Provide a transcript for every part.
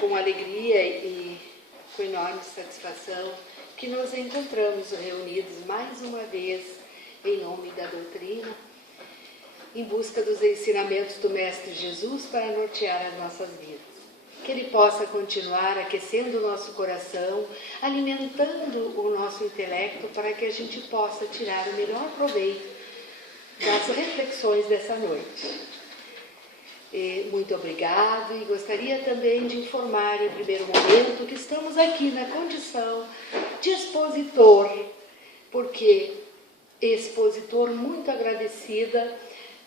Com alegria e com enorme satisfação que nos encontramos reunidos mais uma vez em nome da doutrina, em busca dos ensinamentos do Mestre Jesus para nortear as nossas vidas. Que Ele possa continuar aquecendo o nosso coração, alimentando o nosso intelecto para que a gente possa tirar o melhor proveito das reflexões dessa noite. Muito obrigado, e gostaria também de informar em primeiro momento que estamos aqui na condição de expositor, porque expositor muito agradecida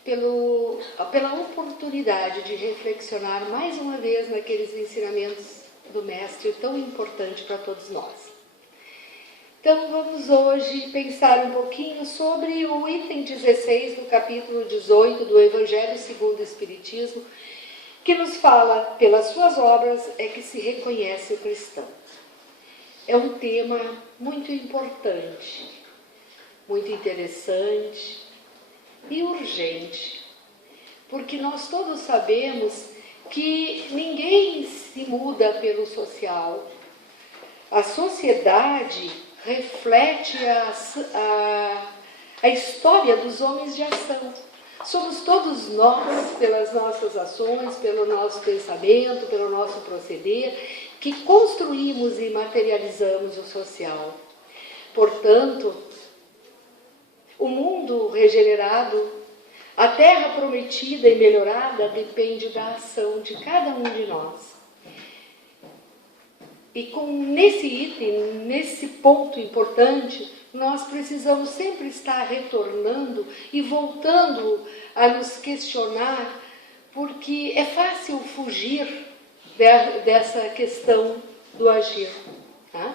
pela oportunidade de reflexionar mais uma vez naqueles ensinamentos do Mestre tão importante para todos nós. Então vamos hoje pensar um pouquinho sobre o item 16 do capítulo 18 do Evangelho segundo o Espiritismo, que nos fala, pelas suas obras é que se reconhece o cristão. É um tema muito importante, muito interessante e urgente, porque nós todos sabemos que ninguém se muda pelo social. A sociedade reflete a história dos homens de ação. Somos todos nós, pelas nossas ações, pelo nosso pensamento, pelo nosso proceder, que construímos e materializamos o social. Portanto, o mundo regenerado, a terra prometida e melhorada, depende da ação de cada um de nós. E nesse item, nesse ponto importante, nós precisamos sempre estar retornando e voltando a nos questionar, porque é fácil fugir dessa questão do agir. Tá?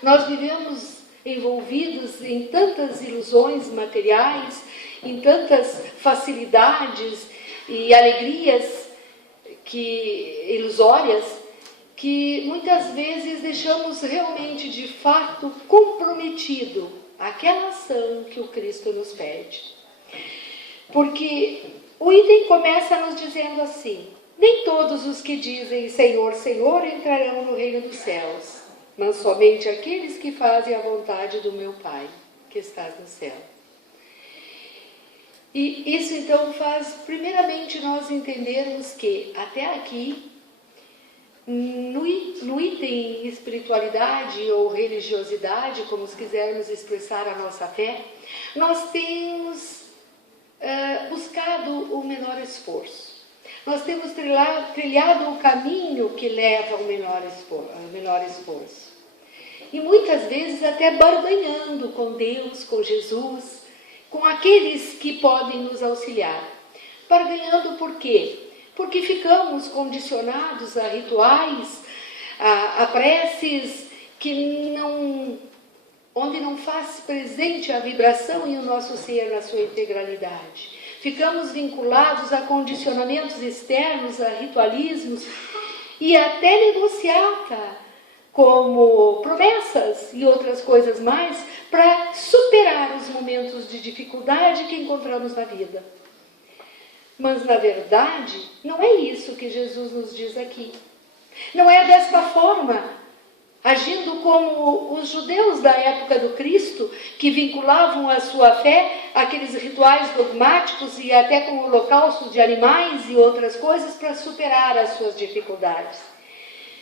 Nós vivemos envolvidos em tantas ilusões materiais, em tantas facilidades e alegrias ilusórias, que muitas vezes deixamos realmente, de fato, comprometido aquela ação que o Cristo nos pede. Porque o item começa nos dizendo assim: nem todos os que dizem Senhor, Senhor entrarão no reino dos céus, mas somente aqueles que fazem a vontade do meu Pai, que estás no céu. E isso então faz, primeiramente, nós entendermos que até aqui, no item espiritualidade ou religiosidade, como quisermos expressar a nossa fé, nós temos buscado o menor esforço. Nós temos trilhado o caminho que leva ao menor esforço. E muitas vezes até barganhando com Deus, com Jesus, com aqueles que podem nos auxiliar. Barganhando por quê? Porque ficamos condicionados a rituais, a preces onde não faz presente a vibração e o nosso ser na sua integralidade. Ficamos vinculados a condicionamentos externos, a ritualismos e até negociata, como promessas e outras coisas mais, para superar os momentos de dificuldade que encontramos na vida. Mas, na verdade, não é isso que Jesus nos diz aqui. Não é desta forma, agindo como os judeus da época do Cristo, que vinculavam a sua fé àqueles rituais dogmáticos e até com holocaustos de animais e outras coisas para superar as suas dificuldades.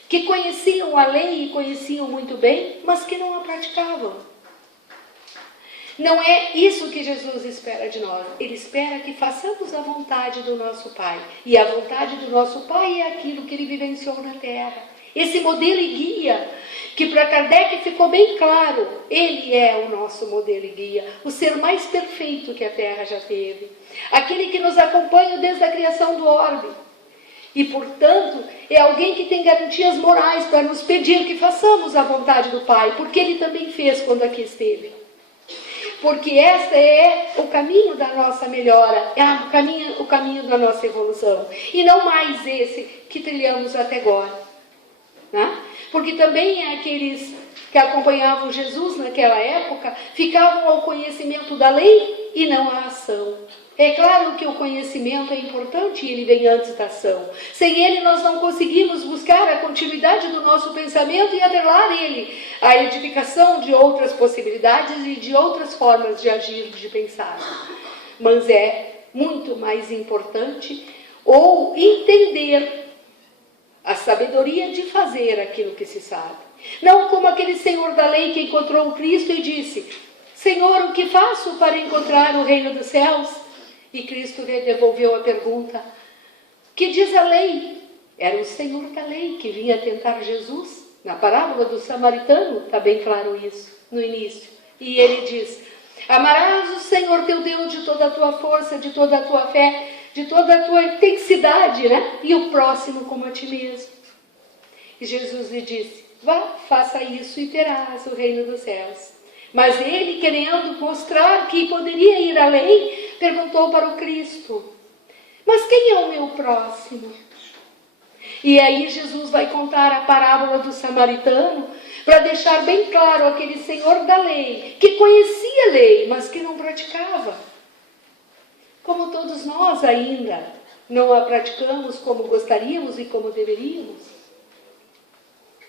Que conheciam a lei e conheciam muito bem, mas que não a praticavam. Não é isso que Jesus espera de nós. Ele espera que façamos a vontade do nosso Pai. E a vontade do nosso Pai é aquilo que Ele vivenciou na Terra. Esse modelo e guia, que para Kardec ficou bem claro, Ele é o nosso modelo e guia, o ser mais perfeito que a Terra já teve. Aquele que nos acompanha desde a criação do orbe. E, portanto, é alguém que tem garantias morais para nos pedir que façamos a vontade do Pai, porque Ele também fez quando aqui esteve. Porque este é o caminho da nossa melhora, é o caminho da nossa evolução. E não mais esse que trilhamos até agora. Né? Porque também aqueles que acompanhavam Jesus naquela época ficavam ao conhecimento da lei e não a ação. É claro que o conhecimento é importante e ele vem antes da ação. Sem ele nós não conseguimos buscar a continuidade do nosso pensamento e atrelar ele à edificação de outras possibilidades e de outras formas de agir, de pensar. Mas é muito mais importante ou entender a sabedoria de fazer aquilo que se sabe. Não como aquele senhor da lei que encontrou o Cristo e disse: Senhor, o que faço para encontrar o reino dos céus? E Cristo lhe devolveu a pergunta: que diz a lei? Era o senhor da lei que vinha tentar Jesus. Na parábola do samaritano está bem claro isso, no início. E ele diz: amarás o Senhor teu Deus de toda a tua força, de toda a tua fé, de toda a tua intensidade, né? E o próximo como a ti mesmo. E Jesus lhe disse: vá, faça isso e terás o reino dos céus. Mas ele, querendo mostrar que poderia ir além, perguntou para o Cristo: mas quem é o meu próximo? E aí Jesus vai contar a parábola do samaritano para deixar bem claro aquele senhor da lei, que conhecia a lei, mas que não praticava. Como todos nós ainda não a praticamos como gostaríamos e como deveríamos,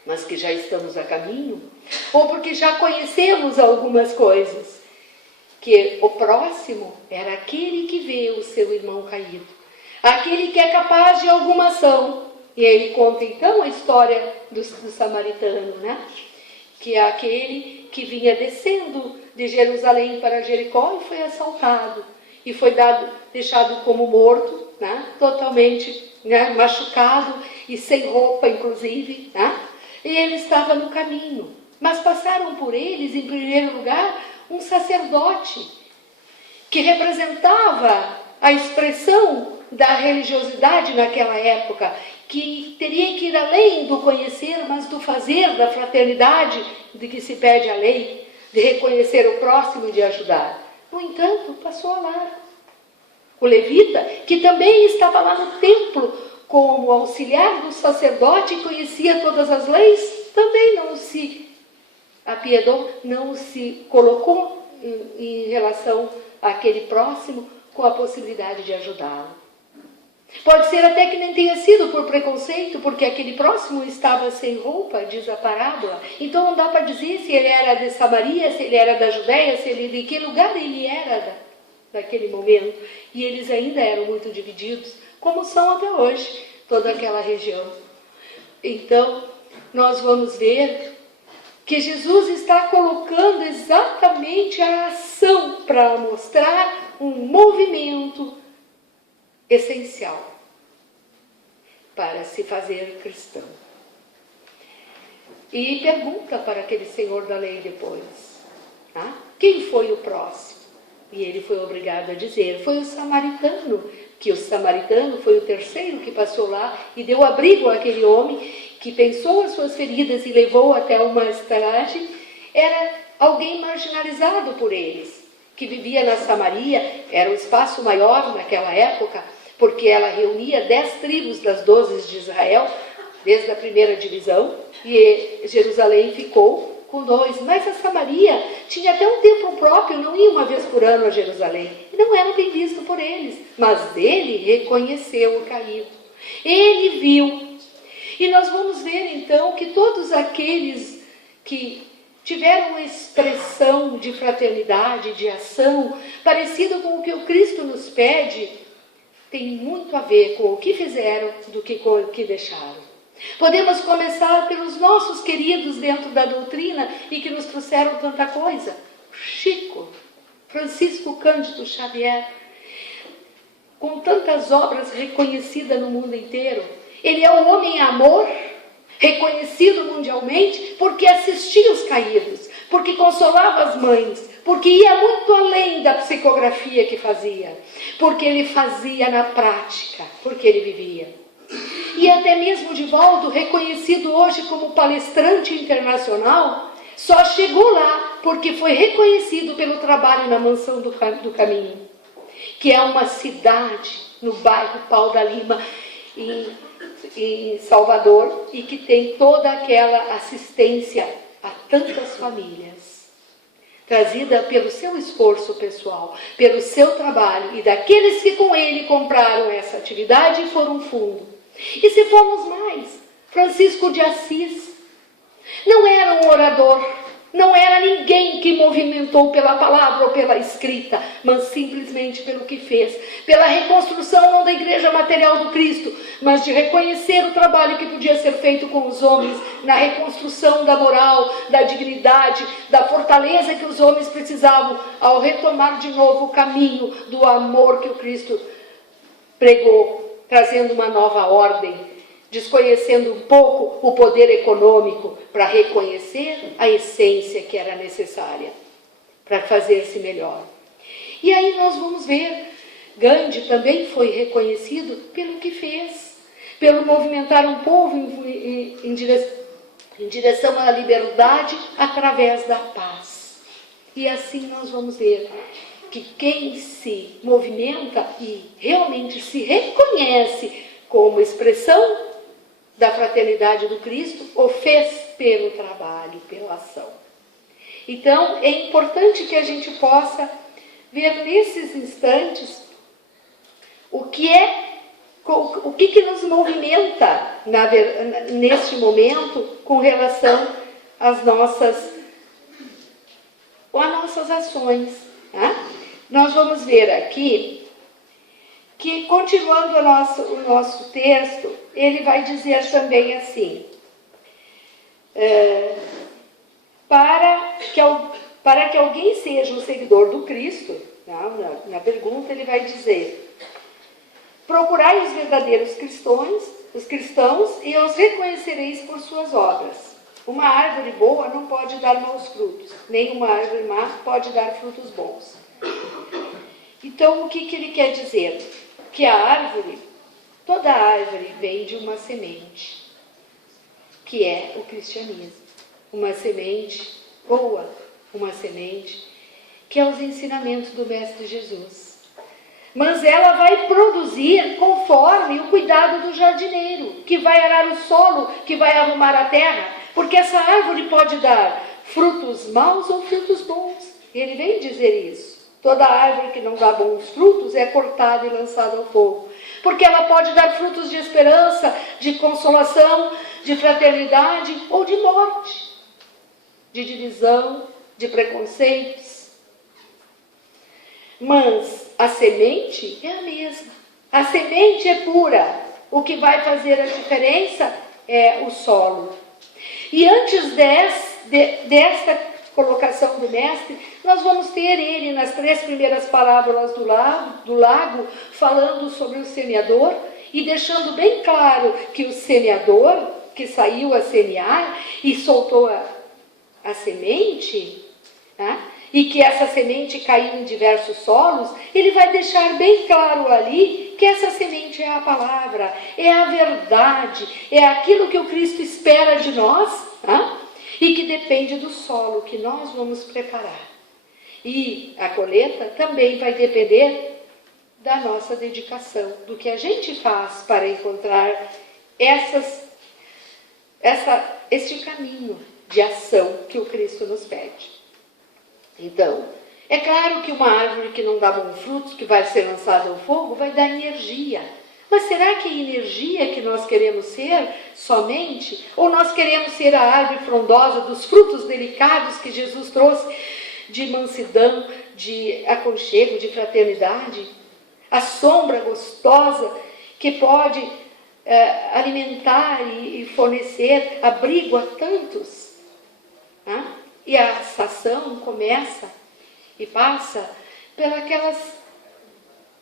mas que já estamos a caminho, ou porque já conhecemos algumas coisas, que o próximo era aquele que vê o seu irmão caído, aquele que é capaz de alguma ação. E ele conta então a história do samaritano, né? Que é aquele que vinha descendo de Jerusalém para Jericó e foi assaltado, e foi deixado como morto, né? Totalmente, né? Machucado e sem roupa inclusive, né? E ele estava no caminho, mas passaram por eles, em primeiro lugar, um sacerdote, que representava a expressão da religiosidade naquela época, que teria que ir além do conhecer, mas do fazer, da fraternidade de que se pede a lei, de reconhecer o próximo e de ajudar. No entanto, passou a largo. O levita, que também estava lá no templo, como auxiliar do sacerdote, conhecia todas as leis, também não se apiedou, não se colocou em relação àquele próximo com a possibilidade de ajudá-lo. Pode ser até que nem tenha sido por preconceito, porque aquele próximo estava sem roupa, diz a parábola. Então não dá para dizer se ele era de Samaria, se ele era da Judéia, se ele, de que lugar ele era naquele momento. E eles ainda eram muito divididos, como são até hoje, toda aquela região. Então, nós vamos ver que Jesus está colocando exatamente a ação para mostrar um movimento essencial para se fazer cristão. E pergunta para aquele senhor da lei depois: quem foi o próximo? E ele foi obrigado a dizer: foi o samaritano, que o samaritano foi o terceiro que passou lá e deu abrigo àquele homem que pensou as suas feridas e levou até uma estalagem. Era alguém marginalizado por eles, que vivia na Samaria. Era um espaço maior naquela época, porque ela reunia 10 tribos das 12 de Israel, desde a primeira divisão, e Jerusalém ficou com 2. Mas a Samaria tinha até um templo próprio, não ia uma vez por ano a Jerusalém. Não era bem visto por eles, mas ele reconheceu o caído. Ele viu. E nós vamos ver então que todos aqueles que tiveram uma expressão de fraternidade, de ação, parecido com o que o Cristo nos pede, tem muito a ver com o que fizeram do que com o que deixaram. Podemos começar pelos nossos queridos dentro da doutrina e que nos trouxeram tanta coisa. Chico, Francisco Cândido Xavier, com tantas obras reconhecidas no mundo inteiro. Ele é um homem amor, reconhecido mundialmente porque assistia os caídos, porque consolava as mães, porque ia muito além da psicografia que fazia, porque ele fazia na prática, porque ele vivia. E até mesmo Divaldo, reconhecido hoje como palestrante internacional, só chegou lá porque foi reconhecido pelo trabalho na Mansão do Caminho, que é uma cidade no bairro Pau da Lima, em Salvador, e que tem toda aquela assistência a tantas famílias. trazida pelo seu esforço pessoal, pelo seu trabalho e daqueles que com ele compraram essa atividade e foram fundo. E se formos mais, Francisco de Assis não era um orador, não era ninguém que movimentou pela palavra ou pela escrita, mas simplesmente pelo que fez, pela reconstrução não da igreja material do Cristo, mas de reconhecer o trabalho que podia ser feito com os homens, na reconstrução da moral, da dignidade, da fortaleza que os homens precisavam ao retomar de novo o caminho do amor que o Cristo pregou, trazendo uma nova ordem, desconhecendo um pouco o poder econômico para reconhecer a essência que era necessária para fazer-se melhor. E aí nós vamos ver, Gandhi também foi reconhecido pelo que fez, pelo movimentar um povo em direção à liberdade através da paz. E assim nós vamos ver que quem se movimenta e realmente se reconhece como expressão da fraternidade do Cristo, o fez pelo trabalho, pela ação. Então, é importante que a gente possa ver nesses instantes o que nos movimenta neste momento com relação às nossas ações. Né? Nós vamos ver aqui que, continuando o nosso texto, ele vai dizer também assim, para que alguém seja um seguidor do Cristo, na pergunta ele vai dizer, procurai os verdadeiros os cristãos, e os reconhecereis por suas obras. Uma árvore boa não pode dar maus frutos, nem uma árvore má pode dar frutos bons. Então, o que ele quer dizer? Que a árvore, toda árvore vem de uma semente, que é o cristianismo. Uma semente boa, uma semente que é os ensinamentos do Mestre Jesus. Mas ela vai produzir conforme o cuidado do jardineiro, que vai arar o solo, que vai arrumar a terra, porque essa árvore pode dar frutos maus ou frutos bons. Ele vem dizer isso. Toda árvore que não dá bons frutos é cortada e lançada ao fogo. Porque ela pode dar frutos de esperança, de consolação, de fraternidade ou de morte, de divisão, de preconceitos. Mas a semente é a mesma. A semente é pura. O que vai fazer a diferença é o solo. E antes desta colocação do Mestre, nós vamos ter ele nas 3 primeiras parábolas do lago, falando sobre o semeador e deixando bem claro que o semeador, que saiu a semear e soltou a semente, né? E que essa semente caiu em diversos solos, ele vai deixar bem claro ali que essa semente é a palavra, é a verdade, é aquilo que o Cristo espera de nós, né? E que depende do solo que nós vamos preparar. E a colheita também vai depender da nossa dedicação, do que a gente faz para encontrar este caminho de ação que o Cristo nos pede. Então, é claro que uma árvore que não dá bons frutos, que vai ser lançada ao fogo, vai dar energia. Mas será que é energia que nós queremos ser somente? Ou nós queremos ser a árvore frondosa dos frutos delicados que Jesus trouxe, de mansidão, de aconchego, de fraternidade? A sombra gostosa que pode alimentar e fornecer abrigo a tantos. Né? E a ação começa e passa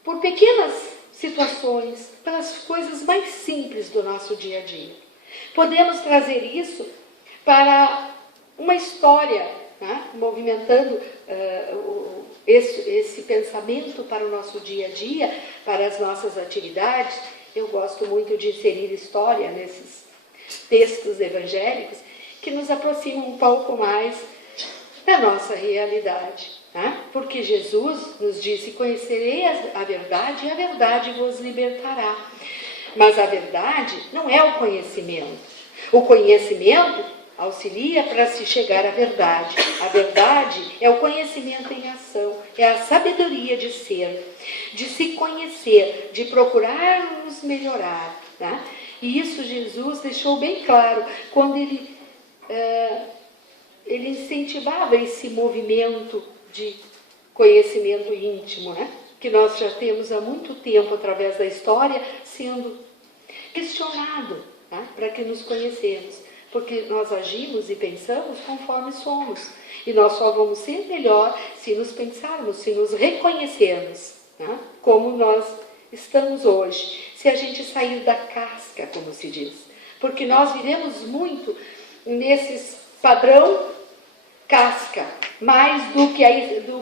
por pequenas situações, pelas coisas mais simples do nosso dia a dia. Podemos trazer isso para uma história, né? Movimentando esse pensamento para o nosso dia a dia, para as nossas atividades. Eu gosto muito de inserir história nesses textos evangélicos que nos aproximam um pouco mais da nossa realidade. Porque Jesus nos disse, conhecerei a verdade e a verdade vos libertará. Mas a verdade não é o conhecimento. O conhecimento auxilia para se chegar à verdade. A verdade é o conhecimento em ação, é a sabedoria de ser, de se conhecer, de procurar nos melhorar. Tá? E isso Jesus deixou bem claro quando ele incentivava esse movimento de conhecimento íntimo, né? Que nós já temos há muito tempo, através da história, sendo questionado, tá? Para que nos conhecemos. Porque nós agimos e pensamos conforme somos. E nós só vamos ser melhor se nos pensarmos, se nos reconhecermos, tá? Como nós estamos hoje. Se a gente sair da casca, como se diz. Porque nós vivemos muito nesses padrão casca, mais do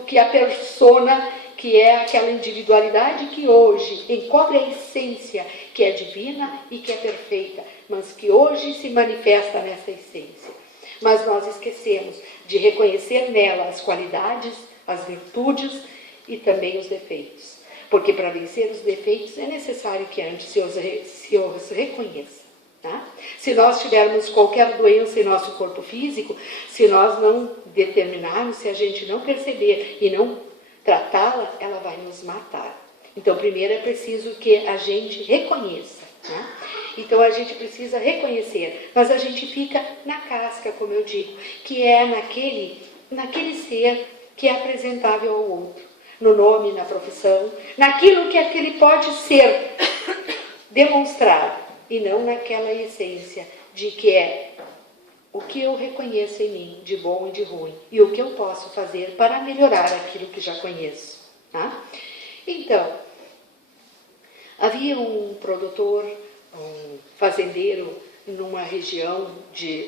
que a persona, que é aquela individualidade que hoje encobre a essência, que é divina e que é perfeita, mas que hoje se manifesta nessa essência. Mas nós esquecemos de reconhecer nela as qualidades, as virtudes e também os defeitos. Porque para vencer os defeitos é necessário que antes se os reconheça. Tá? Se nós tivermos qualquer doença em nosso corpo físico, se nós não determinarmos, se a gente não perceber e não tratá-la, ela vai nos matar. Então, primeiro é preciso que a gente reconheça. Né? Então, a gente precisa reconhecer, mas a gente fica na casca, como eu digo, que é naquele ser que é apresentável ao outro, no nome, na profissão, naquilo que ele pode ser demonstrado, e não naquela essência de que é o que eu reconheço em mim, de bom e de ruim, e o que eu posso fazer para melhorar aquilo que já conheço. Tá? Então, havia um produtor, um fazendeiro, numa região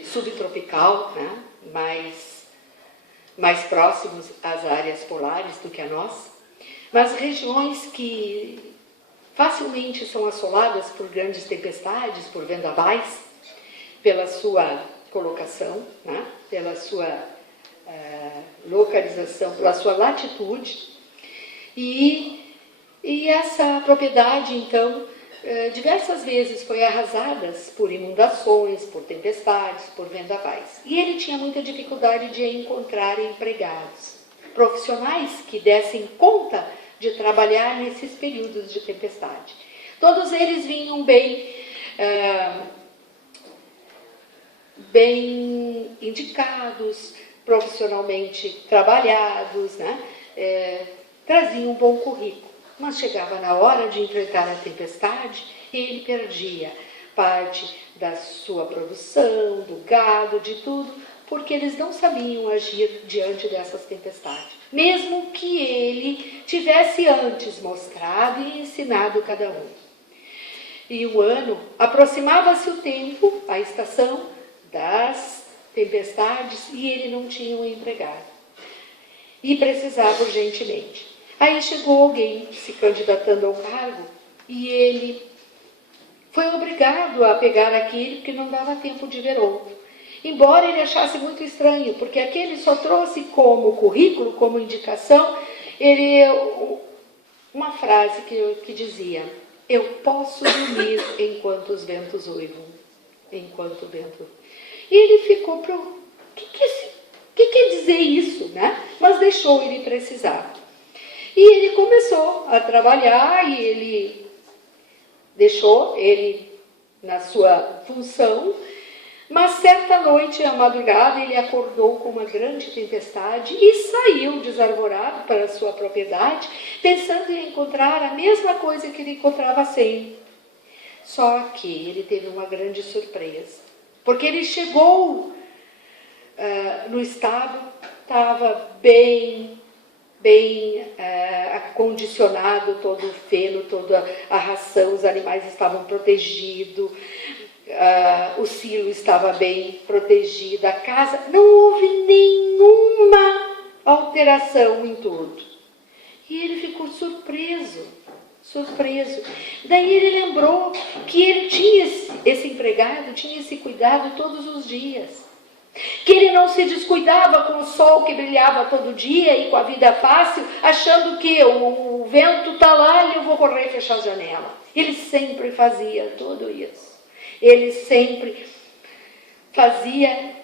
subtropical, né, mais próximos às áreas polares do que a nossa, mas regiões que facilmente são assoladas por grandes tempestades, por vendavais, pela sua colocação, né? Pela sua localização, pela sua latitude. E essa propriedade, então, diversas vezes foi arrasada por inundações, por tempestades, por vendavais. E ele tinha muita dificuldade de encontrar empregados, profissionais que dessem conta de trabalhar nesses períodos de tempestade. Todos eles vinham bem indicados, profissionalmente trabalhados, né? Traziam um bom currículo. Mas chegava na hora de enfrentar a tempestade e ele perdia parte da sua produção, do gado, de tudo, porque eles não sabiam agir diante dessas tempestades. Mesmo que ele tivesse antes mostrado e ensinado cada um. E um ano, aproximava-se o tempo, a estação das tempestades, e ele não tinha um empregado. E precisava urgentemente. Aí chegou alguém se candidatando ao cargo e ele foi obrigado a pegar aquele porque não dava tempo de ver outro. Embora ele achasse muito estranho, porque aquele só trouxe como currículo, como indicação, uma frase que dizia: eu posso dormir enquanto os ventos uivam. Enquanto o vento... E ele ficou para o que quer dizer isso, né? Mas deixou ele precisar. E ele começou a trabalhar e ele deixou ele na sua função. Mas certa noite, à madrugada, ele acordou com uma grande tempestade e saiu desarvorado para a sua propriedade, pensando em encontrar a mesma coisa que ele encontrava sempre. Só que ele teve uma grande surpresa, porque ele chegou no estábulo, estava bem acondicionado, todo o feno, toda a ração, os animais estavam protegidos, o silo estava bem protegido, a casa, não houve nenhuma alteração em tudo. E ele ficou surpreso. Daí ele lembrou que ele tinha esse empregado, tinha esse cuidado todos os dias. Que ele não se descuidava com o sol que brilhava todo dia e com a vida fácil, achando que o vento está lá e eu vou correr e fechar a janela. Ele sempre fazia tudo isso. Ele sempre fazia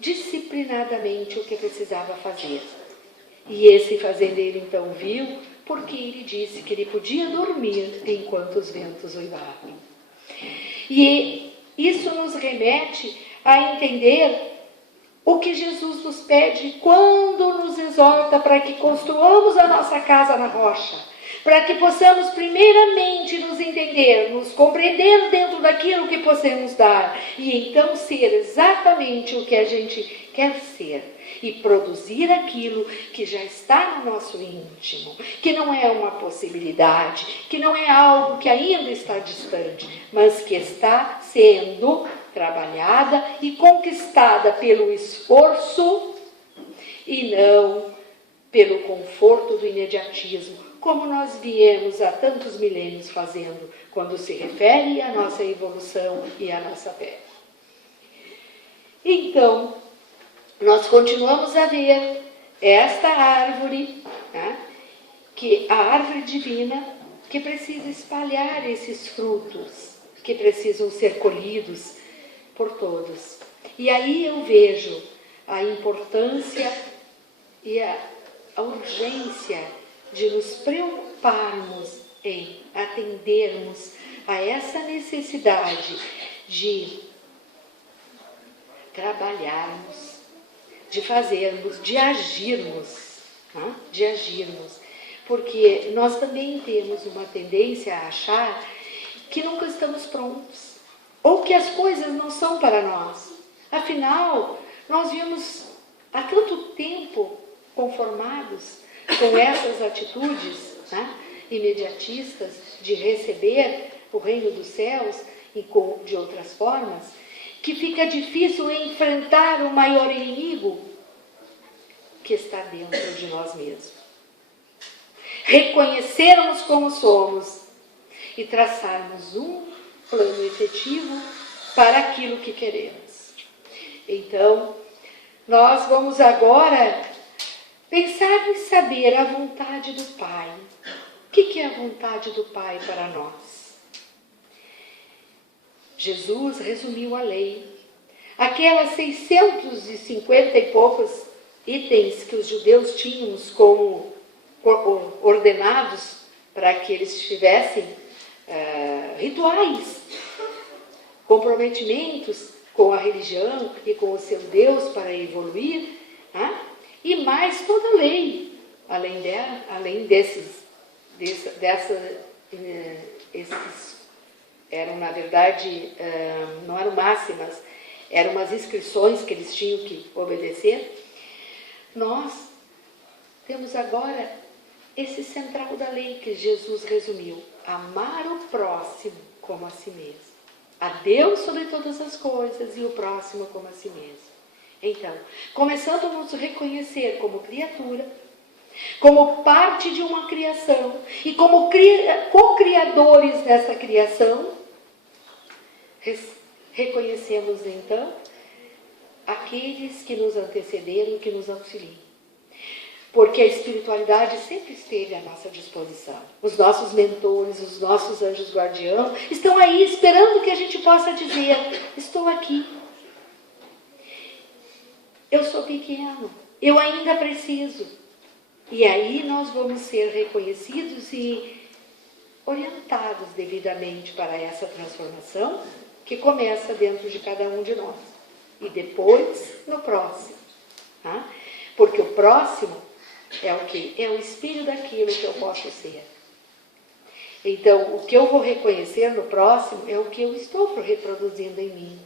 disciplinadamente o que precisava fazer. E esse fazendeiro então viu, porque ele disse que ele podia dormir enquanto os ventos uivavam. E isso nos remete a entender o que Jesus nos pede quando nos exorta para que construamos a nossa casa na rocha, para que possamos primeiramente nos entender, nos compreender dentro daquilo que possamos dar, e então ser exatamente o que a gente quer ser, e produzir aquilo que já está no nosso íntimo, que não é uma possibilidade, que não é algo que ainda está distante, mas que está sendo trabalhada e conquistada pelo esforço e não pelo conforto do imediatismo, como nós viemos há tantos milênios fazendo, quando se refere à nossa evolução e à nossa fé. Então, nós continuamos a ver esta árvore, né, que a árvore divina, que precisa espalhar esses frutos, que precisam ser colhidos por todos. E aí eu vejo a importância e a urgência de nos preocuparmos em atendermos a essa necessidade de trabalharmos, de fazermos, de agirmos, né? De agirmos. Porque nós também temos uma tendência a achar que nunca estamos prontos, ou que as coisas não são para nós. Afinal, nós vimos há tanto tempo conformados com essas atitudes, né, imediatistas de receber o reino dos céus e de outras formas, que fica difícil enfrentar o maior inimigo que está dentro de nós mesmos. Reconhecermos como somos e traçarmos um plano efetivo para aquilo que queremos. Então, nós vamos agora pensar em saber a vontade do Pai. O que é a vontade do Pai para nós? Jesus resumiu a lei. Aquelas 650 e poucos itens que os judeus tinham como ordenados para que eles tivessem rituais, comprometimentos com a religião e com o seu Deus para evoluir, né? E mais toda a lei, além desses eram, na verdade, não eram máximas, eram umas inscrições que eles tinham que obedecer. Nós temos agora esse central da lei que Jesus resumiu: amar o próximo como a si mesmo. A Deus sobre todas as coisas e o próximo como a si mesmo. Então, começando a nos reconhecer como criatura, como parte de uma criação e como co-criadores dessa criação, reconhecemos então aqueles que nos antecederam e que nos auxiliam. Porque a espiritualidade sempre esteve à nossa disposição. Os nossos mentores, os nossos anjos guardiãos estão aí esperando que a gente possa dizer: estou aqui. Eu sou pequeno, eu ainda preciso. E aí nós vamos ser reconhecidos e orientados devidamente para essa transformação que começa dentro de cada um de nós. E depois no próximo. Tá? Porque o próximo é o quê? É o espelho daquilo que eu posso ser. Então, o que eu vou reconhecer no próximo é o que eu estou reproduzindo em mim.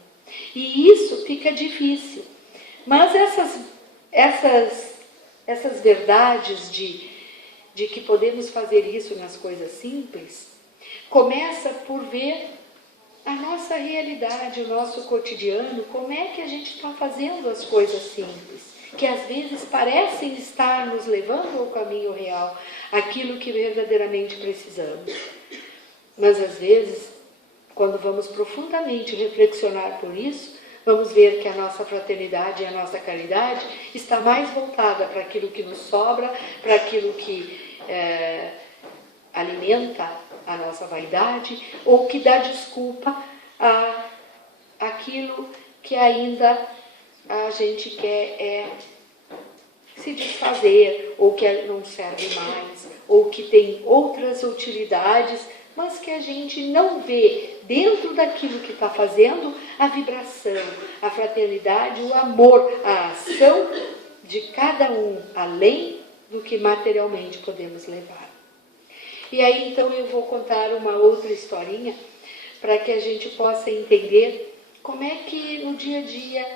E isso fica difícil. Mas essas verdades de que podemos fazer isso nas coisas simples, começa por ver a nossa realidade, o nosso cotidiano, como é que a gente está fazendo as coisas simples, que às vezes parecem estar nos levando ao caminho real, aquilo que verdadeiramente precisamos. Mas às vezes, quando vamos profundamente reflexionar por isso, vamos ver que a nossa fraternidade e a nossa caridade está mais voltada para aquilo que nos sobra, para aquilo que alimenta a nossa vaidade, ou que dá desculpa àquilo que ainda a gente quer se desfazer, ou que não serve mais, ou que tem outras utilidades, mas que a gente não vê dentro daquilo que está fazendo a vibração, a fraternidade, o amor, a ação de cada um, além do que materialmente podemos levar. E aí então eu vou contar uma outra historinha para que a gente possa entender como é que no dia a dia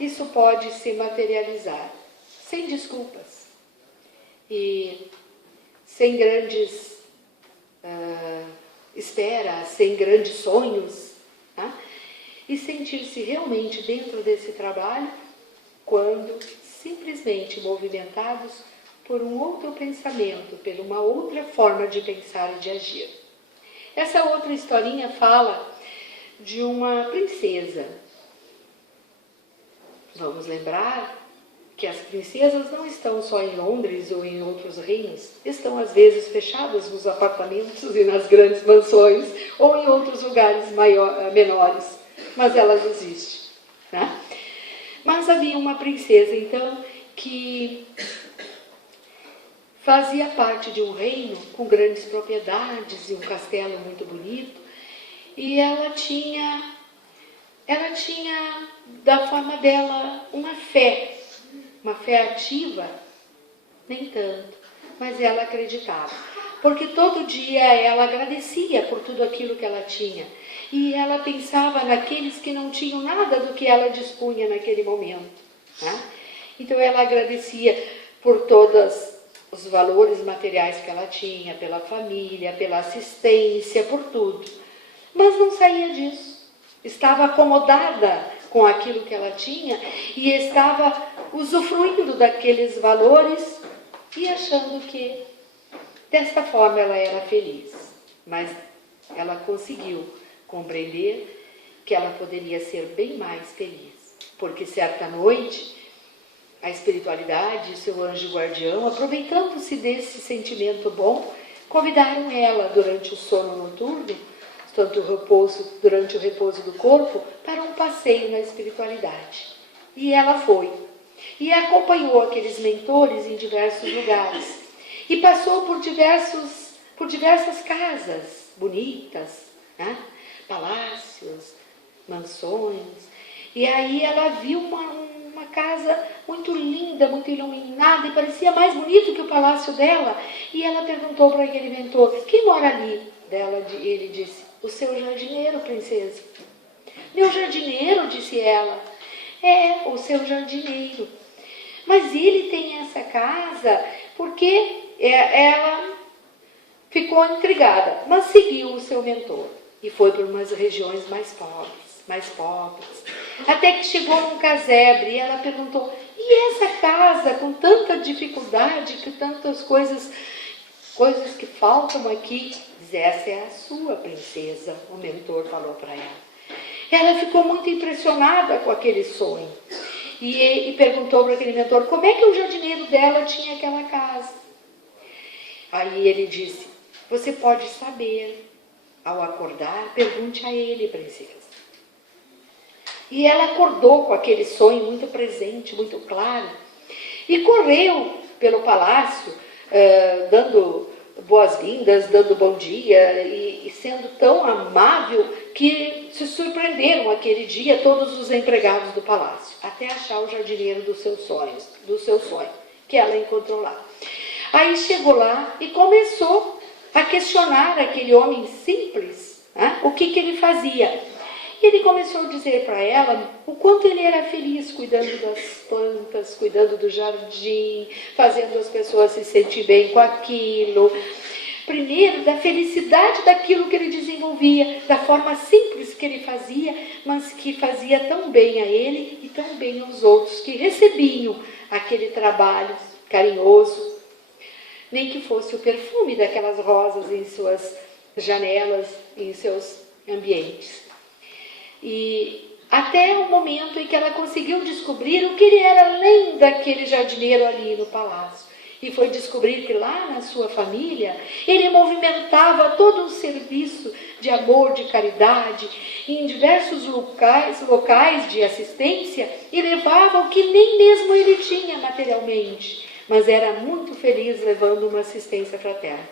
isso pode se materializar, sem desculpas e sem grandes esperas, sem grandes sonhos, tá? E sentir-se realmente dentro desse trabalho quando simplesmente movimentados por um outro pensamento, por uma outra forma de pensar e de agir. Essa outra historinha fala de uma princesa. Vamos lembrar que as princesas não estão só em Londres ou em outros reinos, estão às vezes fechadas nos apartamentos e nas grandes mansões ou em outros lugares menores, mas elas existem, né? Mas havia uma princesa então que fazia parte de um reino com grandes propriedades e um castelo muito bonito, e ela tinha da forma dela uma fé ativa, nem tanto, mas ela acreditava, porque todo dia ela agradecia por tudo aquilo que ela tinha, e ela pensava naqueles que não tinham nada do que ela dispunha naquele momento, né? Então ela agradecia por todos os valores materiais que ela tinha, pela família, pela assistência, por tudo, mas não saía disso. Estava acomodada com aquilo que ela tinha e estava usufruindo daqueles valores e achando que desta forma ela era feliz. Mas ela conseguiu compreender que ela poderia ser bem mais feliz, porque certa noite a espiritualidade e seu anjo guardião, aproveitando-se desse sentimento bom, convidaram ela durante o sono noturno, durante o repouso do corpo, para um passeio na espiritualidade. E ela foi. E acompanhou aqueles mentores em diversos lugares. E passou por diversas casas bonitas, né? Palácios, mansões. E aí ela viu uma casa muito linda, muito iluminada, e parecia mais bonito que o palácio dela. E ela perguntou para aquele mentor: quem mora ali? Ele disse: o seu jardineiro, princesa. Meu jardineiro, disse ela. É, o seu jardineiro. Mas ele tem essa casa porque ela ficou intrigada, mas seguiu o seu mentor e foi para umas regiões mais pobres, até que chegou num casebre e ela perguntou: e essa casa com tanta dificuldade, que tantas coisas que faltam aqui? Diz: essa é a sua, princesa, o mentor falou para ela. Ela ficou muito impressionada com aquele sonho e perguntou para aquele mentor como é que o jardineiro dela tinha aquela casa. Aí ele disse: você pode saber, ao acordar, pergunte a ele, princesa. E ela acordou com aquele sonho muito presente, muito claro, e correu pelo palácio, dando boas-vindas, dando bom dia, e sendo tão amável que se surpreenderam aquele dia todos os empregados do palácio, até achar o jardineiro do seu sonho, que ela encontrou lá. Aí chegou lá e começou a questionar aquele homem simples, né, o que ele fazia. Ele começou a dizer para ela o quanto ele era feliz cuidando das plantas, cuidando do jardim, fazendo as pessoas se sentir bem com aquilo. Primeiro, da felicidade daquilo que ele desenvolvia, da forma simples que ele fazia, mas que fazia tão bem a ele e tão bem aos outros que recebiam aquele trabalho carinhoso. Nem que fosse o perfume daquelas rosas em suas janelas, em seus ambientes. E até o momento em que ela conseguiu descobrir o que ele era além daquele jardineiro ali no palácio. E foi descobrir que lá na sua família, ele movimentava todo o serviço de amor, de caridade, em diversos locais de assistência, e levava o que nem mesmo ele tinha materialmente, mas era muito feliz levando uma assistência fraterna.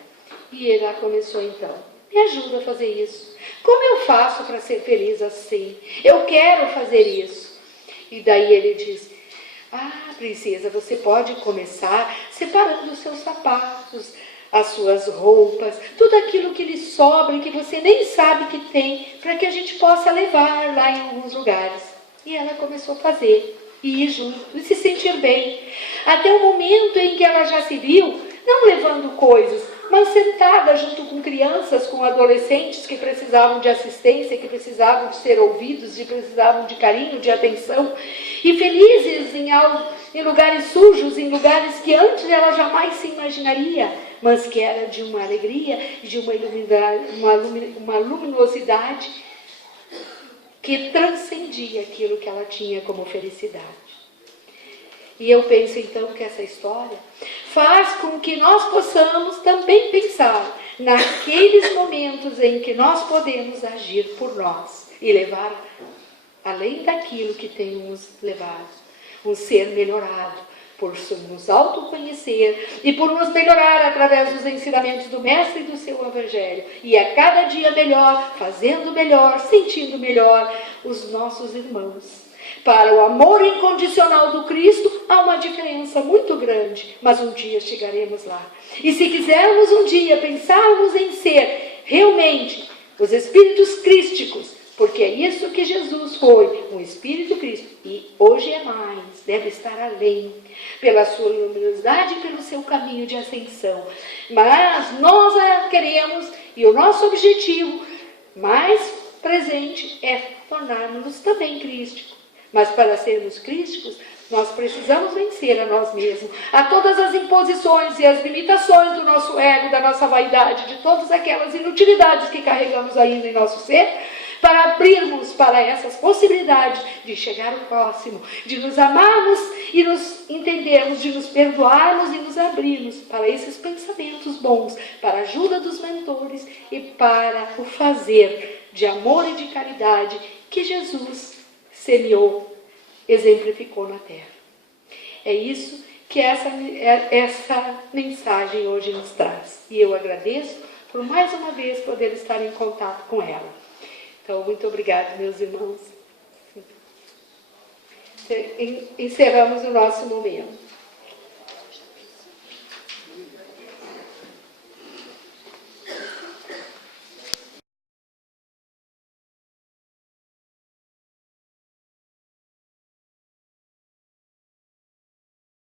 E ela começou então: me ajuda a fazer isso. Como eu faço para ser feliz assim? Eu quero fazer isso. E daí ele diz: ah, princesa, você pode começar separando os seus sapatos, as suas roupas, tudo aquilo que lhe sobra e que você nem sabe que tem, para que a gente possa levar lá em alguns lugares. E ela começou a fazer, e ir junto, e se sentir bem. Até o momento em que ela já se viu, não levando coisas, mas sentada junto com crianças, com adolescentes que precisavam de assistência, que precisavam de ser ouvidos, que precisavam de carinho, de atenção, e felizes em lugares sujos, em lugares que antes ela jamais se imaginaria, mas que era de uma alegria, de uma luminosidade que transcendia aquilo que ela tinha como felicidade. E eu penso então que essa história faz com que nós possamos também pensar naqueles momentos em que nós podemos agir por nós e levar além daquilo que tem nos levado, um ser melhorado, por nos autoconhecer e por nos melhorar através dos ensinamentos do Mestre e do seu Evangelho. E a cada dia melhor, fazendo melhor, sentindo melhor os nossos irmãos. Para o amor incondicional do Cristo, há uma diferença muito grande, mas um dia chegaremos lá. E se quisermos um dia pensarmos em ser realmente os espíritos crísticos, porque é isso que Jesus foi, um espírito crístico, e hoje é mais, deve estar além, pela sua luminosidade e pelo seu caminho de ascensão. Mas nós a queremos, e o nosso objetivo mais presente é tornarmos-nos também crísticos. Mas para sermos crísticos, nós precisamos vencer a nós mesmos, a todas as imposições e as limitações do nosso ego, da nossa vaidade, de todas aquelas inutilidades que carregamos ainda em nosso ser, para abrirmos para essas possibilidades de chegar ao próximo, de nos amarmos e nos entendermos, de nos perdoarmos e nos abrirmos para esses pensamentos bons, para a ajuda dos mentores e para o fazer de amor e de caridade que Jesus semeou, exemplificou na terra. É isso que essa mensagem hoje nos traz. E eu agradeço por mais uma vez poder estar em contato com ela. Então, muito obrigada, meus irmãos. Encerramos o nosso momento.